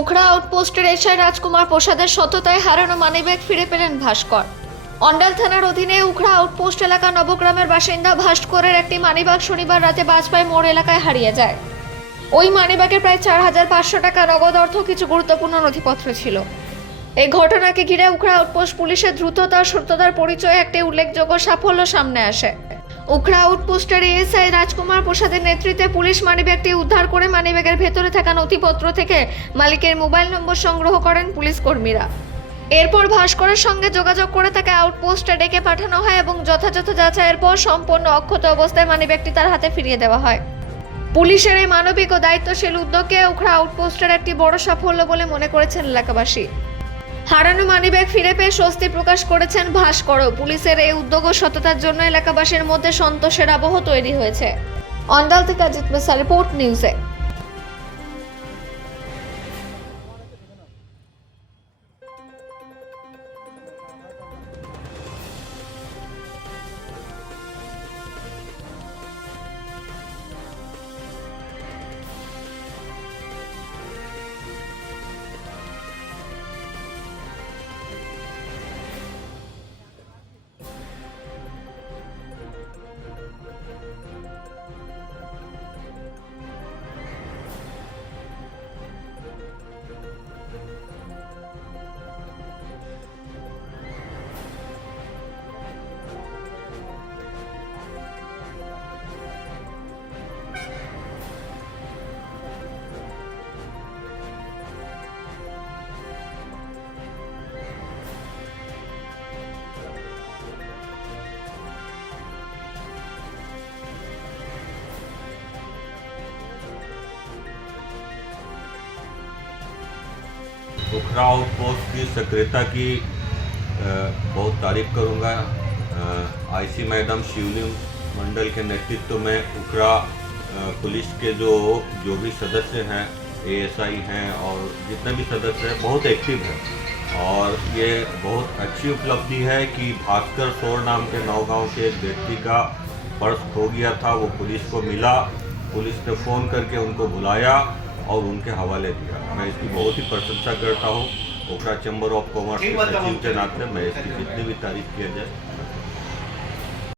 Ukhra আউটপোস্টের SI রাজকুমার প্রসাদের সততায় হারানো money bag ফিরে পেলেন ভাস্কর। অন্ডাল থানার অধীনে উখড়া আউটপোস্ট এলাকা নবগ্রামের বাসিন্দা ভাস্করের একটি মানিব্যাগ শনিবার রাতে বাজপাই মোড় এলাকায় হারিয়ে যায়। ওই মানিব্যাগে প্রায় 4,500 টাকা নগদ অর্থ কিছু গুরুত্বপূর্ণ নথিপত্র ছিল। এই ঘটনাকে ঘিরে উখড়া আউটপোস্ট পুলিশের দ্রুততা ও সত্যতার পরিচয়ে একটি উল্লেখযোগ্য সাফল্য সামনে আসে। উখড়া আউটপোস্টের এএসআই রাজকুমার প্রসাদের নেতৃত্বে পুলিশ মানিব্যাগটি উদ্ধার করে মানিব্যাগের ভেতরে থাকা নথিপত্র থেকে মালিকের মোবাইল নম্বর সংগ্রহ করেন পুলিশ কর্মীরা। এরপর ভাস্করের সঙ্গে যোগাযোগ করে তাকে আউটপোস্টে ডেকে পাঠানো হয় এবং যথাযথ যাচাইয়ের পর সম্পূর্ণ অক্ষত অবস্থায় মানিব্যাগটি তার হাতে ফিরিয়ে দেওয়া হয়। পুলিশের এই মানবিক ও দায়িত্বশীল উদ্যোগকে উখড়া আউটপোস্টের একটি বড় সাফল্য বলে মনে করেছেন এলাকাবাসী। হারানো মানিব্যাগ ফিরে পেয়ে স্বস্তি প্রকাশ করেছেন ভাস্করও। পুলিশের এই উদ্যোগ ও সততার জন্য এলাকাবাসীর মধ্যে সন্তোষের আবহ তৈরি হয়েছে। অন্ডাল থেকে অজিত মেসা, রিপোর্ট নিউজে। उखड़ा आउटपोस्ट की सक्रियता की बहुत तारीफ करूंगा। आईसी मैडम शिवलिंग मंडल के नेतृत्व में उखड़ा पुलिस के जो भी सदस्य हैं, एएसआई हैं और जितने भी सदस्य हैं बहुत एक्टिव हैं और ये बहुत अच्छी उपलब्धि है कि भास्कर सोर नाम के नौगांव के एक व्यक्ति का पर्स खो गया था। वो पुलिस को मिला, पुलिस ने फ़ोन करके उनको बुलाया और उनके हवाले दिया। मैं इसकी बहुत ही प्रशंसा करता हूँ। उखड़ा चैम्बर ऑफ कॉमर्स के सचिव के नाते मैं इसकी जितनी भी तारीफ किया जाए